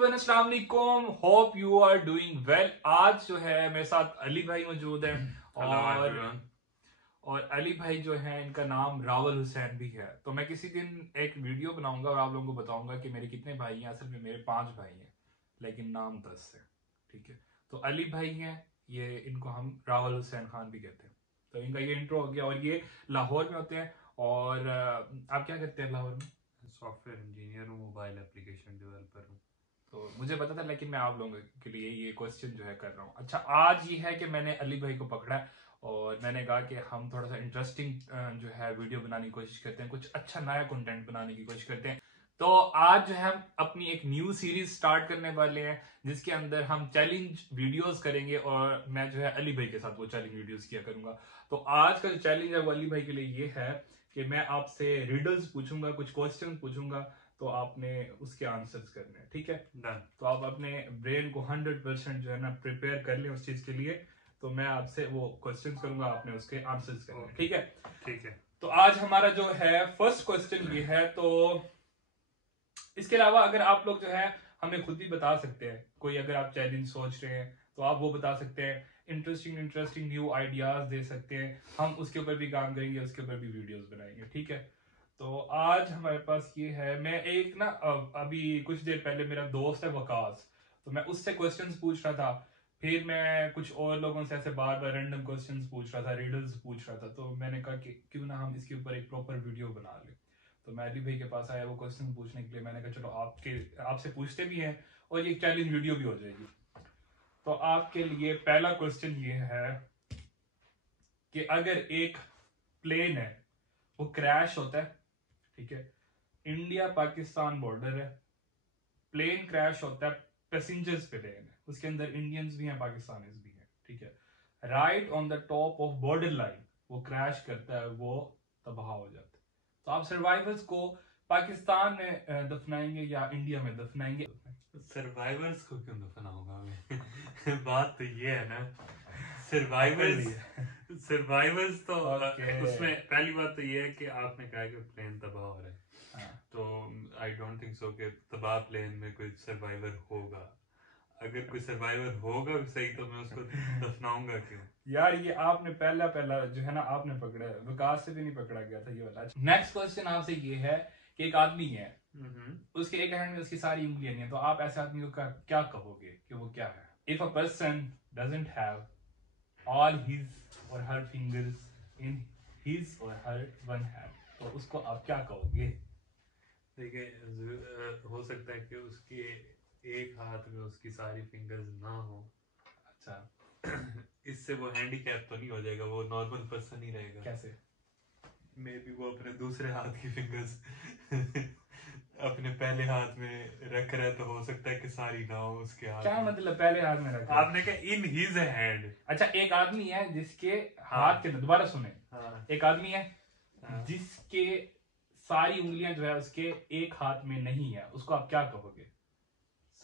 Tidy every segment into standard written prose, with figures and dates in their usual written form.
Everyone, अस्सलाम वालेकुम। Hope you are doing well. आज जो है मेरे साथ अली भाई मौजूद हैं और अली भाई जो है इनका नाम रावल हुसैन भी है। तो मैं किसी दिन एक वीडियो बनाऊंगा और आप लोगों को बताऊंगा कि मेरे कितने भाई हैं। असल में मेरे 5 भाई हैं लेकिन नाम 10 है। ठीक है, तो अली भाई हैं, ये इनको हम रावल हुसैन खान भी कहते हैं। तो इनका ये इंट्रो हो गया और ये लाहौर में होते हैं। और आप क्या करते हैं लाहौर में? सॉफ्टवेयर इंजीनियर हूँ, मोबाइल एप्लीकेशन डेवलपर हूँ। तो मुझे पता था, लेकिन मैं आप लोगों के लिए ये क्वेश्चन जो है कर रहा हूँ। अच्छा, आज ये है कि मैंने अली भाई को पकड़ा है और मैंने कहा कि हम थोड़ा सा इंटरेस्टिंग जो है वीडियो बनाने की कोशिश करते हैं, कुछ अच्छा नया कंटेंट बनाने की कोशिश करते हैं। तो आज जो है हम अपनी एक न्यू सीरीज स्टार्ट करने वाले हैं जिसके अंदर हम चैलेंज वीडियोस करेंगे और मैं जो है अली भाई के साथ वो चैलेंज वीडियोस किया करूंगा। तो आज का जो चैलेंज है वो अली भाई के लिए ये है कि मैं आपसे रिडल्स पूछूंगा, कुछ क्वेश्चन पूछूंगा, तो आपने उसके आंसर्स करने हैं। ठीक है, डन। तो आप अपने ब्रेन को 100% जो है ना प्रिपेयर कर लें उस चीज के लिए। तो मैं आपसे वो क्वेश्चंस करूंगा, आपने उसके आंसर्स करने हैं। ठीक है, ठीक है। तो आज हमारा जो है फर्स्ट क्वेश्चन ये है। तो इसके अलावा अगर आप लोग जो है हमें खुद भी बता सकते हैं, कोई अगर आप चैलेंज सोच रहे हैं तो आप वो बता सकते हैं। इंटरेस्टिंग न्यू आइडियाज दे सकते हैं, हम उसके ऊपर भी काम करेंगे, उसके ऊपर भी वीडियोस बनाएंगे। ठीक है, तो आज हमारे पास ये है। मैं एक ना अभी कुछ देर पहले मेरा दोस्त है वकास, तो मैं उससे क्वेश्चंस पूछ रहा था। फिर मैं कुछ और लोगों से ऐसे बार बार रैंडम क्वेश्चंस पूछ रहा था, रिडल्स पूछ रहा था। तो मैंने कहा कि क्यों ना हम इसके ऊपर एक प्रॉपर वीडियो बना लें। तो मैं अली भाई के पास आया वो क्वेश्चन पूछने के लिए। मैंने कहा चलो आपसे पूछते भी हैं और ये चैलेंज वीडियो भी हो जाएगी। तो आपके लिए पहला क्वेश्चन ये है कि अगर एक प्लेन है वो क्रैश होता है, ठीक है, इंडिया पाकिस्तान बॉर्डर है, प्लेन क्रैश होता है, पैसेंजर्स प्लेन है, उसके अंदर इंडियंस भी हैं, पाकिस्तानीज भी हैं, ठीक है, right on the top of border line वो क्रैश करता है, वो तबाह हो जाता है। तो आप सर्वाइवर्स को पाकिस्तान में दफनाएंगे या इंडिया में दफनाएंगे? सर्वाइवर्स को क्यों दफनाऊंगा मैं? बात तो ये है ना, सर्वाइवर्स तो उसमें पहली बात तो ये है कि आपने कहा कि प्लेन तबाह हो रहा है। हाँ। तो आई डोंट थिंक सो कि तबाह प्लेन में कोई सर्वाइवर होगा। अगर कोई सर्वाइवर होगा भी सही तो मैं उसको दफनाऊंगा क्यों? यार ये आपने पहला पहला जो है ना आपने पकड़ा है, विकास से भी नहीं पकड़ा गया था ये वाला। नेक्स्ट क्वेश्चन आपसे ये है कि एक आदमी है, उसके एक हैंड में उसकी सारी उंगलियां नहीं है, तो आप ऐसे आदमी को क्या कहोगे कि वो क्या है? If a person doesn't have all his और हर फिंगर्स इन हिज और हर वन हैंड, तो उसको आप क्या कहोगे? देखिए, हो सकता है कि उसके एक हाथ में उसकी सारी फिंगर्स ना हो। अच्छा, इससे वो हैंडीकैप तो नहीं हो जाएगा, वो नॉर्मल पर्सन ही रहेगा। कैसे? मे बी वो अपने दूसरे हाथ की फिंगर्स अपने पहले हाथ में रख रहा है, तो हो सकता है कि सारी ना हो उसके हाथ क्या में। मतलब पहले हाथ में रखा? आपने कहा इन हिज हैंड। अच्छा, एक आदमी है जिसके हाँ। हाथ के अंदर, दोबारा सुने, हाँ। एक आदमी है हाँ। जिसके सारी उंगलियां जो है उसके एक हाथ में नहीं है, उसको आप क्या कहोगे?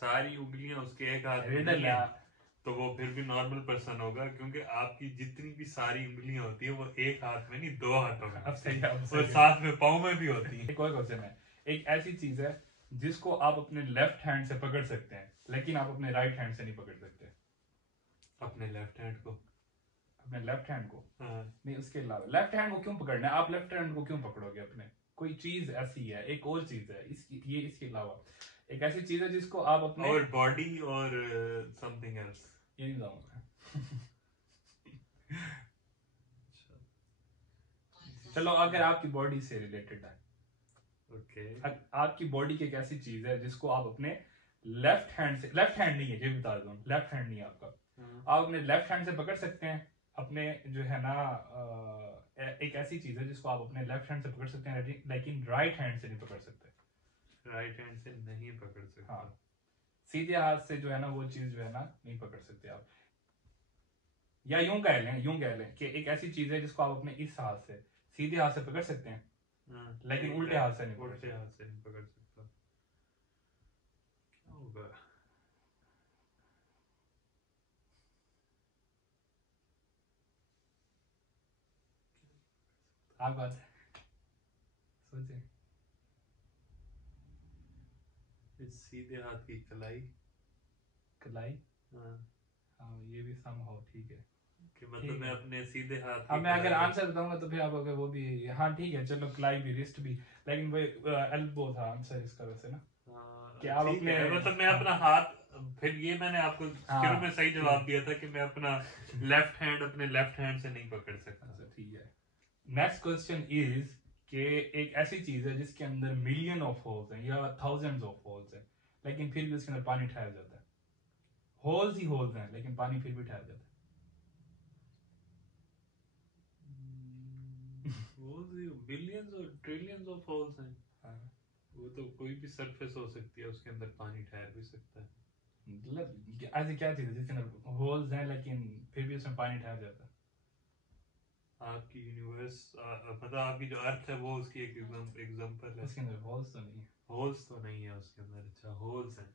सारी उंगलियां उसके एक हाथ में रिडल नहीं है। है तो वो फिर भी नॉर्मल पर्सन होगा, क्योंकि आपकी जितनी भी सारी उंगलियां होती है वो एक हाथ में नहीं, 2 हाथों में अब सही है, अब और सही है। साथ में पाँव में भी होती है। एक और क्वेश्चन है। एक ऐसी चीज है जिसको आप अपने लेफ्ट हैंड से पकड़ सकते हैं लेकिन आप अपने राइट हैंड से नहीं पकड़ सकते। अपने लेफ्ट हैंड को? अपने लेफ्ट हैंड को? हाँ। नहीं, उसके अलावा लेफ्ट हैंड को क्यों पकड़ना है? आप लेफ्ट हैंड को क्यों पकड़ोगे अपने? कोई चीज ऐसी है, एक और चीज है इसके अलावा एक ऐसी चीज है जिसको आप अपने और बॉडी और समथिंग एल्स। ये नहीं बताऊंगा। चलो, अगर आपकी बॉडी से रिलेटेड है, ओके। आपकी बॉडी की एक ऐसी चीज है जिसको आप अपने लेफ्ट हैंड से, लेफ्ट हैंड नहीं है ये बता दूं, लेफ्ट हैंड नहीं है आपका, आप अपने लेफ्ट हैंड से पकड़ सकते हैं अपने जो है ना एक ऐसी चीज है जिसको आप अपने लेफ्ट हैंड से पकड़ सकते हैं लेकिन राइट हैंड से नहीं पकड़ सकते। राइट हैंड से नहीं पकड़ सकते? हाँ, सीधे हाथ से जो है ना वो चीज जो है ना नहीं पकड़ सकते आप। या यूं कह लें कि एक ऐसी चीज है जिसको आप अपने इस हाथ से, सीधे हाथ से पकड़ सकते हैं लेकिन उल्टे हाथ से नहीं पकड़ उल्टे सकते। हाथ से नहीं पकड़ सकता। क्या होगा? आप बात सोचे। सीधे हाथ की कलाई। कलाई। हाँ, हाँ ये भी somehow ठीक है। कि मतलब मैं अपने सीधे हाथ अब की मैं अगर कलाई- आंसर बताऊंगा तो फिर आप अगर वो भी हाँ ठीक है चलो कलाई भी रिस्ट भी, लेकिन वो एल्बो था आंसर इसका वैसे ना। हाँ, कि आप ठीक अपने है, मतलब मैं अपना हाथ, फिर ये मैंने आपको शुरू में सही जवाब दिया था कि मैं अपना लेफ्ट हैंड अपने लेफ्ट हैंड से नहीं पकड़ सकता। अच्छा ठीक है। नेक्स्ट क्वेश्चन इज कि एक ऐसी चीज है जिसके अंदर मिलियन ऑफ होल्स हैं या थाउजेंड्स ऑफ होल्स हैं, लेकिन फिर भी उसके अंदर पानी ठहर जाता है। होल्स ही होल्स हैं लेकिन पानी फिर भी ठहर जाता है। बिलियंस और ट्रिलियंस ऑफ होल्स हैं। हाँ। वो तो कोई भी सरफेस हो सकती है, उसके अंदर पानी ठहर भी सकता है। मतलब ऐसी क्या चीज है जिसके अंदर होल्स हैं लेकिन फिर भी उसमें पानी ठहर जाता है? आपकी यूनिवर्स, मतलब आपकी जो अर्थ है वो उसकी एक एग्जांपल है। उसके अंदर होल्स तो नहीं है। होल्स तो नहीं है उसके अंदर। अच्छा, होल्स हैं,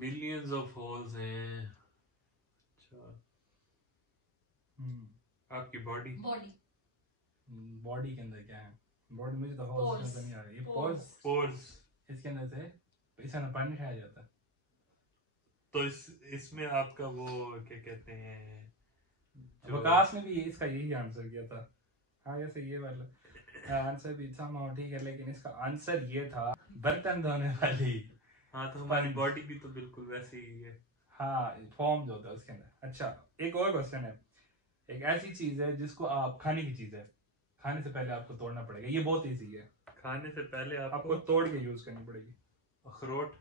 मिलियंस ऑफ होल्स हैं। अच्छा, आपकी बॉडी। बॉडी के अंदर क्या है? बॉडी मुझे तो होल्स नजर नहीं आ रही। ये पोर्स। पोर्स। इसके अंदर से इसके अंदर पानी ठहर जाता है। तो इसमें आपका वो क्या कहते हैं, विकास ने भी इसका यही आंसर किया था। हाँ जैसे ये वाला आंसर भी somehow ठीक है, लेकिन इसका आंसर ये था बर्तन धोने वाली। हाँ, तो हमारी बॉडी भी तो बिल्कुल वैसे ही है। हाँ फॉर्म जो होता है उसके अंदर। अच्छा एक और क्वेश्चन है। एक ऐसी चीज है जिसको आप खाने की चीज है, खाने से पहले आपको तोड़ना पड़ेगा। ये बहुत इजी है। खाने से पहले आपको तोड़ के यूज करनी पड़ेगी। अखरोट।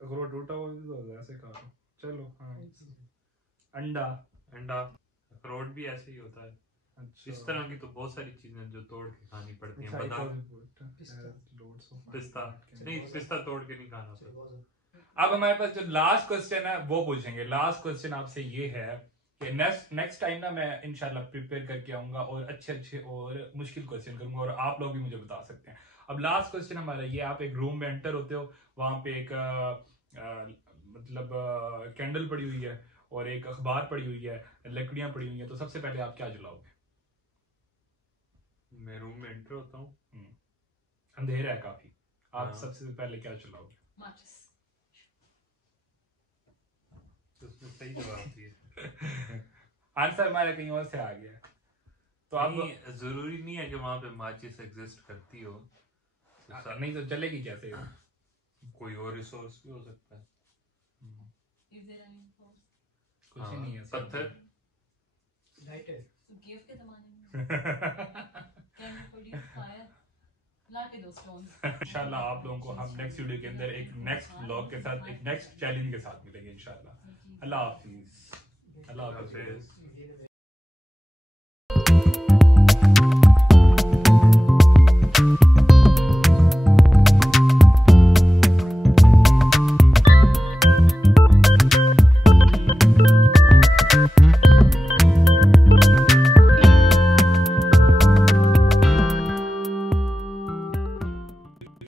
अखरोट टूटा हुआ भी तो ऐसे खा लो। चलो हाँ। अंडा। अंडा। अखरोट भी ऐसे ही होता है। अच्छा। इस तरह की तो बहुत सारी चीजें जो तोड़ के खानी पड़ती हैं। बादाम, पिस्ता। नहीं, पिस्ता तोड़ के नहीं खाना होता। अब हमारे पास जो लास्ट क्वेश्चन है वो पूछेंगे। लास्ट क्वेश्चन आपसे ये है कि नेक्स्ट टाइम ना मैं इंशाल्लाह प्रिपेयर करके आऊंगा और अच्छे और मुश्किल क्वेश्चन करूंगा और आप लोग भी मुझे बता सकते हैं। अब लास्ट क्वेश्चन हमारा ये, आप एक रूम में एंटर होते हो, वहां पे एक मतलब कैंडल पड़ी हुई है और एक अखबार पड़ी हुई है, लकड़ियां पड़ी हुई है, तो सबसे पहले आप क्या जलाओगे? मैं रूम में एंटर होता हूँ, अंधेरा है काफी, आप हाँ। सबसे पहले क्या जलाओगे? माचिस। तो उसमें सही जवाब दिए। आंसर हमारा कहीं और से आ गया। तो अब जरूरी नहीं है कि वहां पे माचिस एग्जिस्ट करती हो, नहीं तो चलेगी कैसे? कोई और रिसोर्स भी हो सकता है। कुछ ही नहीं है। पत्थर। लाइटर। गिव के जमाने में कैन यू प्रोड्यूस फायर? लाके दो स्टोन्स। इंशाल्लाह आप लोगों को हम नेक्स्ट वीडियो के अंदर एक नेक्स्ट व्लॉग के साथ, एक नेक्स्ट चैलेंज के साथ मिलेंगे इंशाल्लाह। अल्लाह हाफिज। अल्लाह हाफिज।